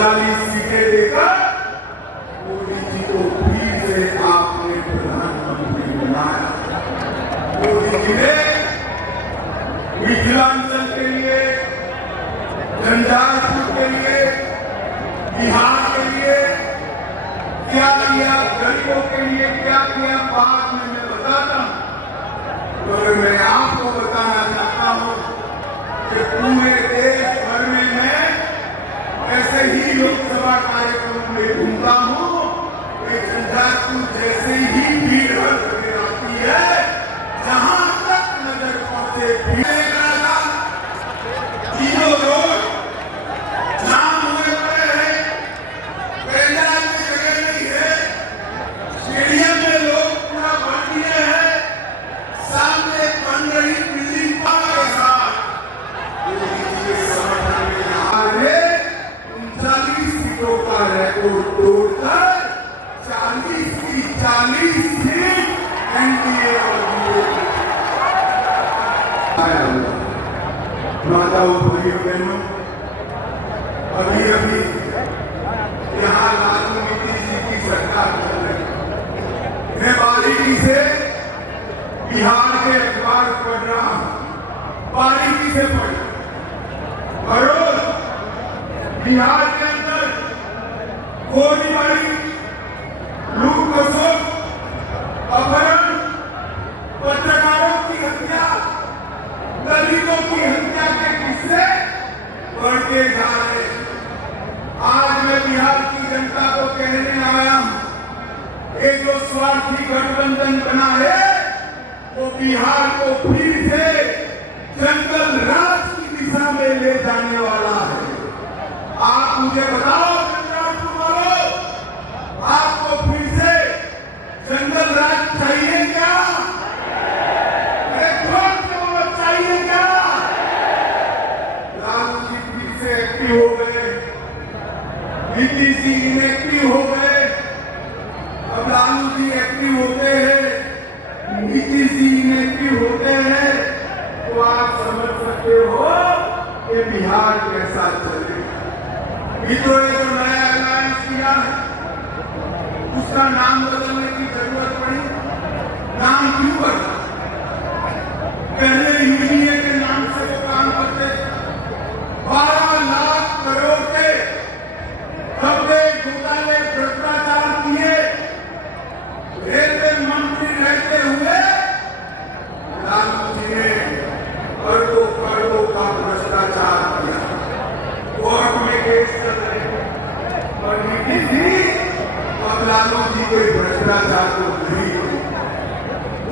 39 सीटें देकर मोदी जी को फिर से आपने प्रधानमंत्री बनाया। मोदी जी ने मिथिलांचल के लिए, झंझारपुर के लिए, बिहार के लिए क्या किया, गरीबों के लिए क्या किया, बाद में मैं बताता हूं। तो मैं आपको बताना चाहता हूं कि पूरे देश भर में मैं ऐसे ही लोकसभा कार्यक्रम में घूमता हूं कि झंझारपुर जैसे ही भीड़ नजर आती है, जहां तक नजर पहुंचे भीड़ तीनों रोड जाम हुए पड़े हैं, ट्रेन की जगह नहीं है, स्टेडियम में लोग पूरा भर दिए हैं, सामने बन रही बिल्डिंग के साथ 39 सीटों का रिकॉर्ड तोड़कर 40 की 40 सीट एनडीए और बीजेपी आया हुआ। माताओं, भाइयों, बहनों, अभी अभी यहाँ लालू नीति जी की सरकार चल रही है। मैं बारीकी से बिहार के अखबार पढ़ रहा हूँ, बारीकी से पढ़ो। बिहार के अंदर गोलीबारी, लूट खसोट, अपहरण, पत्रकारों की हत्या, दलितों की हत्या के किस्से बढ़ते जा रहे हैं। आज मैं बिहार की जनता को कहने आया हूं, ये जो स्वार्थी गठबंधन बना है वो बिहार को फिर से जंगल राज की दिशा में ले जाने वाला है। आप मुझे बताओ झंझारपुर वालों, आपको फिर से जंगल राज चाहिए क्या? चाहिए क्या? लालू जी फिर से एक्टिव हो गए, नीतीश जी इनएक्टिव हो गए। अब लालू जी एक्टिव होते हैं, नीतीश जी इनएक्टिव होते हैं, तो आप समझ सकते हो कि बिहार कैसा चलेगा। मित्रों, ने जो नया अलायंस किया है उसका नाम बदलने की जरूरत पड़ी। नाम क्यों बदला? पहले यूपीए के नाम से वो काम करते थे। 12 लाख करोड़ के घपले, घोटाले, भ्रष्टाचार किए। रेलवे मंत्री रहते हुए लालू जी ने करोड़ों करोड़ों का भ्रष्टाचार किया। कोर्ट में केस कर रहे और नीतीश जी और लालू जी के भ्रष्टाचार को नहीं,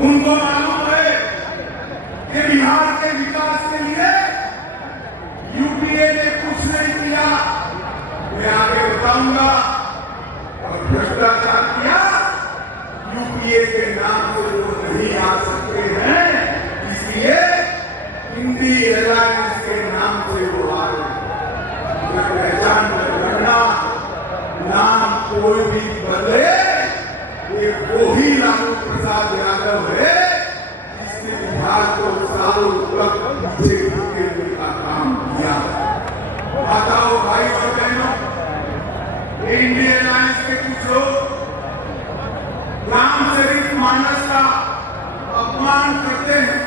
उनको मालूम है कि बिहार के विकास के लिए यूपीए ने कुछ नहीं किया। मैं आगे बताऊंगा। और भ्रष्टाचार किया, यूपीए के नाम से वो नहीं आ सकते हैं, इसलिए हिंदी अलायंस के नाम से वो आ रहे। पहचान करना, नाम कोई भी बदले, ये वो ही लालू प्रसाद यादव है जिसने बिहार को सालों तक पीछे धकेलने का काम किया। माताओं, भाई और बहनों, इंडियन अलायंस के कुछ लोग रामचरित मानस का अपमान करते हैं।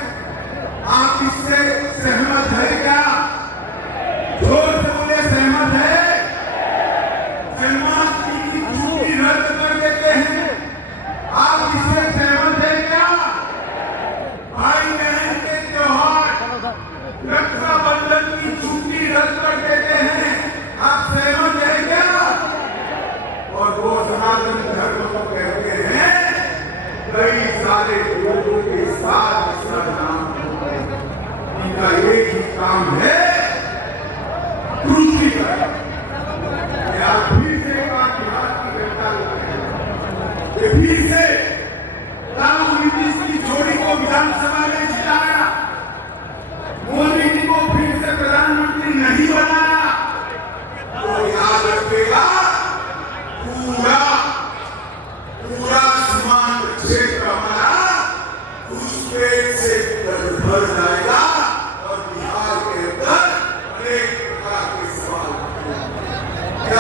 आप इससे सहमत है क्या? जोर से बोले, सहमत है? जन्माष्टमी की छुट्टी रद्द कर देते हैं, आप इससे सहमत है क्या? भाई बहन के त्योहार, रक्षाबंधन की छुट्टी रद्द कर देते हैं, आप सहमत है क्या? और वो सनातन धर्म को कहते हैं कई सारे लोगों के साथ इसका नाम, इनका एक ही काम है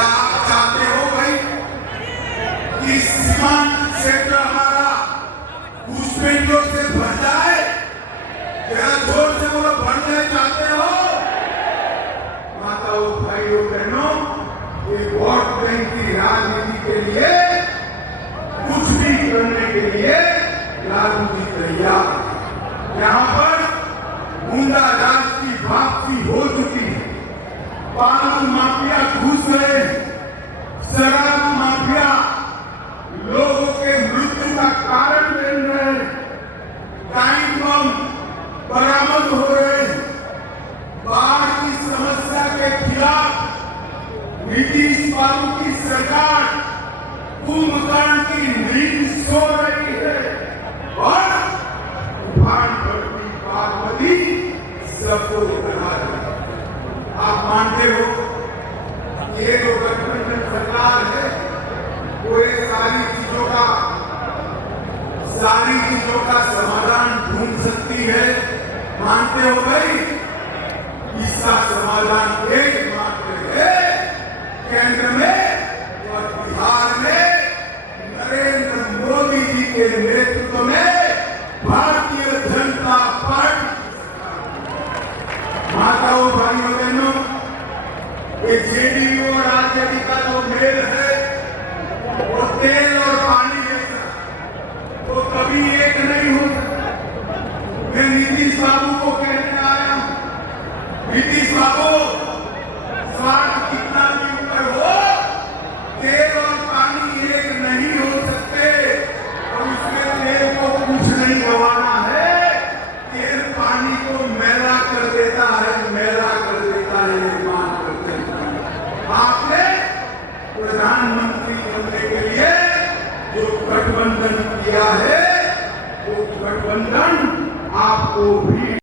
क्या आप चाहते हो भाई कि सीमांत क्षेत्र हमारा घुसपैठियों से भर जाए? जरा जोर से बोलो, भरना चाहते हो? माताओं, भाइयों, बहनों, ये वोट बैंक की राजनीति के लिए कुछ भी करने के लिए लालू जी तैयार। यहाँ पर गुंडा राज की वापसी हो चुकी है। बालू माफिया घुस गए, शराब माफिया लोगों के मृत्यु का कारण बन रहे, टाइम बम बरामद हो रहे। बाढ़ की समस्या के खिलाफ नीतीश बाबू की सरकार कुंभकर्ण की नींद सो रही है और तूफान भरती बागमती सबको बना रही है। आप मानते हो ये जो गठबंधन सरकार है वो ये सारी चीजों का समाधान ढूंढ सकती है? मानते हो भाई? इसका समाधान एकमात्र है केंद्र में और बिहार में नरेंद्र मोदी जी के नेतृत्व में भारतीय जनता पार्टी। माताओं, भाइयों, बहनों, ये जेडीयू और आरजेडी का जो मेल है वो तेल और पानी जैसा, तो कभी एक नहीं हो सकता। मैं नीतीश बाबू को कहने आया हूं, नीतीश बाबू, स्वार्थ कितना भी ऊपर हो, तेल और पानी एक नहीं हो सकते और उसमें तेल को कुछ नहीं गवाना है। तेल पानी को मैला कर देता है, मैला कर देता है, निर्माण कर देता है। आपने प्रधानमंत्री बनने के लिए जो गठबंधन किया है वो गठबंधन आपको भी